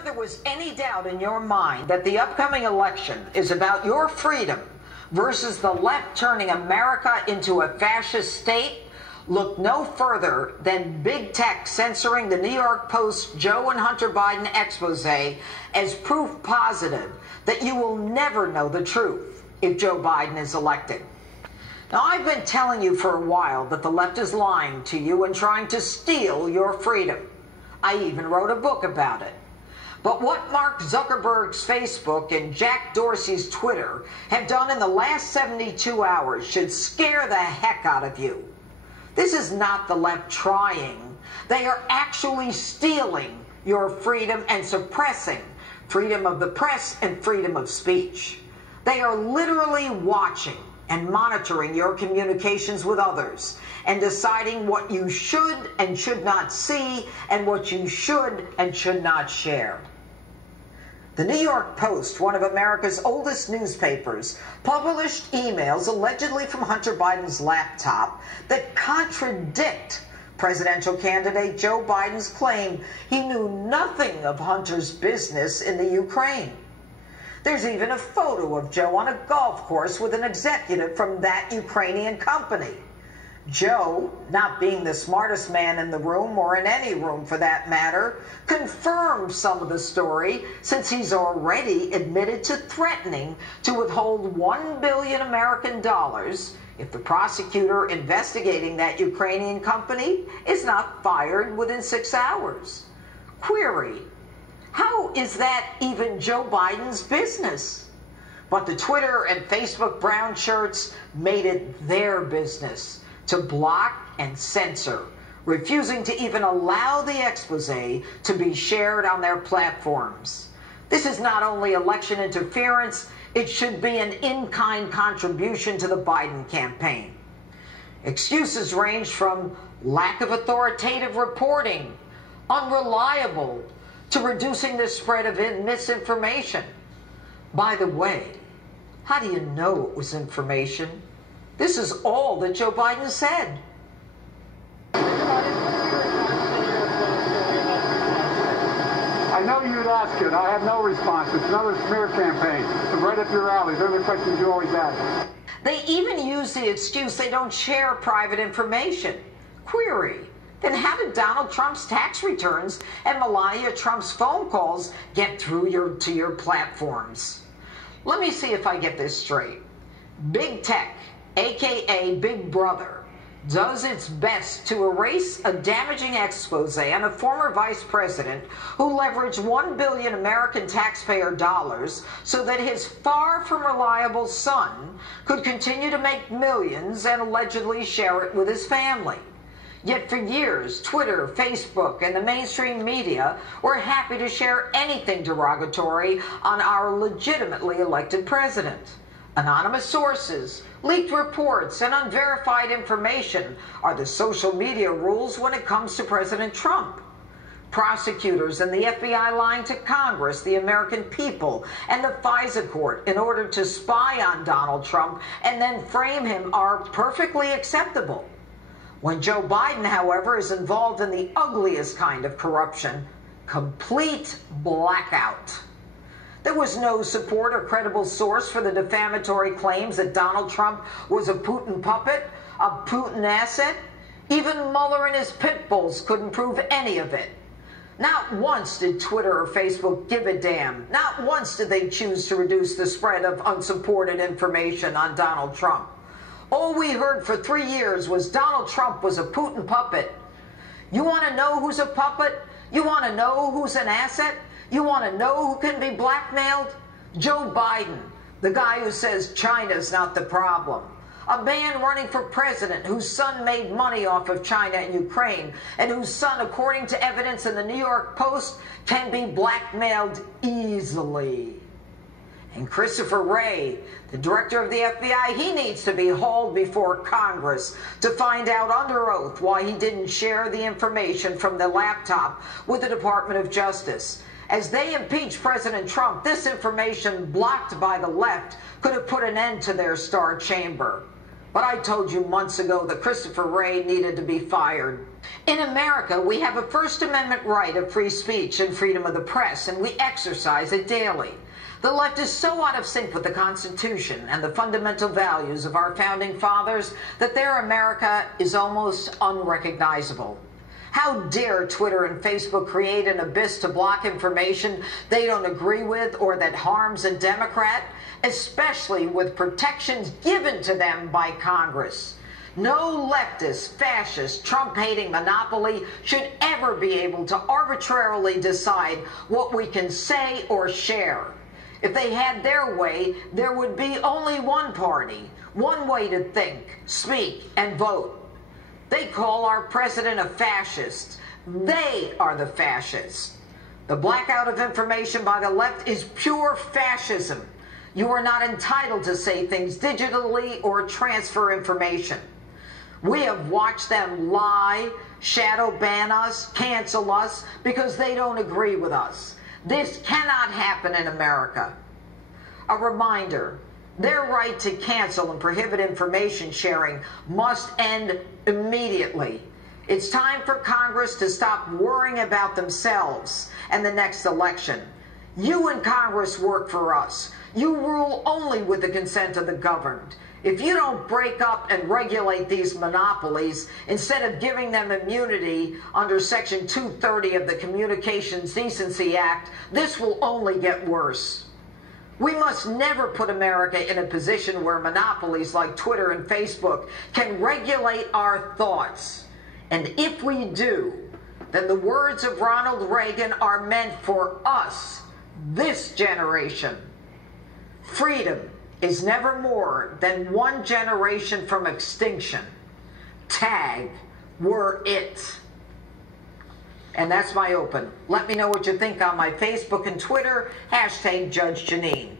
ever there was any doubt in your mind that the upcoming election is about your freedom versus the left turning America into a fascist state, look no further than big tech censoring the New York Post Joe and Hunter Biden expose as proof positive that you will never know the truth if Joe Biden is elected. Now, I've been telling you for a while that the left is lying to you and trying to steal your freedom. I even wrote a book about it. But what Mark Zuckerberg's Facebook and Jack Dorsey's Twitter have done in the last 72 hours should scare the heck out of you. This is not the left trying. They are actually stealing your freedom and suppressing freedom of the press and freedom of speech. They are literally watching and monitoring your communications with others and deciding what you should and should not see and what you should and should not share. The New York Post, one of America's oldest newspapers, published emails allegedly from Hunter Biden's laptop that contradict presidential candidate Joe Biden's claim he knew nothing of Hunter's business in the Ukraine. There's even a photo of Joe on a golf course with an executive from that Ukrainian company. Joe, not being the smartest man in the room, or in any room for that matter, confirms some of the story since he's already admitted to threatening to withhold $1 billion American dollars if the prosecutor investigating that Ukrainian company is not fired within 6 hours. Query: how is that even Joe Biden's business? But the Twitter and Facebook brown shirts made it their business to block and censor, refusing to even allow the expose to be shared on their platforms. This is not only election interference, it should be an in-kind contribution to the Biden campaign. Excuses range from lack of authoritative reporting, unreliable, to reducing the spread of misinformation. By the way, how do you know it was information? This is all that Joe Biden said. I know you'd ask it. I have no response. It's another smear campaign. It's right up your alley. They're the questions you always ask. They even use the excuse they don't share private information. Query: then how did Donald Trump's tax returns and Melania Trump's phone calls get through to your platforms? Let me see if I get this straight. Big tech, aka Big Brother, does its best to erase a damaging expose on a former vice president who leveraged $1 billion American taxpayer dollars so that his far from reliable son could continue to make millions and allegedly share it with his family. Yet for years, Twitter, Facebook, and the mainstream media were happy to share anything derogatory on our legitimately elected president. Anonymous sources, leaked reports, and unverified information are the social media rules when it comes to President Trump. Prosecutors and the FBI lying to Congress, the American people, and the FISA court in order to spy on Donald Trump and then frame him are perfectly acceptable. When Joe Biden, however, is involved in the ugliest kind of corruption, complete blackout. There was no support or credible source for the defamatory claims that Donald Trump was a Putin puppet, a Putin asset. Even Mueller and his pit bulls couldn't prove any of it. Not once did Twitter or Facebook give a damn. Not once did they choose to reduce the spread of unsupported information on Donald Trump. All we heard for 3 years was Donald Trump was a Putin puppet. You want to know who's a puppet? You want to know who's an asset? You want to know who can be blackmailed? Joe Biden, the guy who says China's not the problem. A man running for president whose son made money off of China and Ukraine, and whose son, according to evidence in the New York Post, can be blackmailed easily. And Christopher Wray, the director of the FBI, he needs to be hauled before Congress to find out under oath why he didn't share the information from the laptop with the Department of Justice. As they impeach President Trump, this information blocked by the left could have put an end to their star chamber. But I told you months ago that Christopher Wray needed to be fired. In America, we have a First Amendment right of free speech and freedom of the press, and we exercise it daily. The left is so out of sync with the Constitution and the fundamental values of our founding fathers that their America is almost unrecognizable. How dare Twitter and Facebook create an abyss to block information they don't agree with or that harms a Democrat, especially with protections given to them by Congress. No leftist, fascist, Trump-hating monopoly should ever be able to arbitrarily decide what we can say or share. If they had their way, there would be only one party, one way to think, speak, and vote. They call our president a fascist. They are the fascists. The blackout of information by the left is pure fascism. You are not entitled to say things digitally or transfer information. We have watched them lie, shadow ban us, cancel us because they don't agree with us. This cannot happen in America. A reminder, their right to cancel and prohibit information sharing must end immediately. It's time for Congress to stop worrying about themselves and the next election. You and Congress work for us. You rule only with the consent of the governed. If you don't break up and regulate these monopolies, instead of giving them immunity under Section 230 of the Communications Decency Act, this will only get worse. We must never put America in a position where monopolies like Twitter and Facebook can regulate our thoughts. And if we do, then the words of Ronald Reagan are meant for us, this generation. Freedom is never more than one generation from extinction. Tag, we're it. And that's my open. Let me know what you think on my Facebook and Twitter, #Judge Jeanine.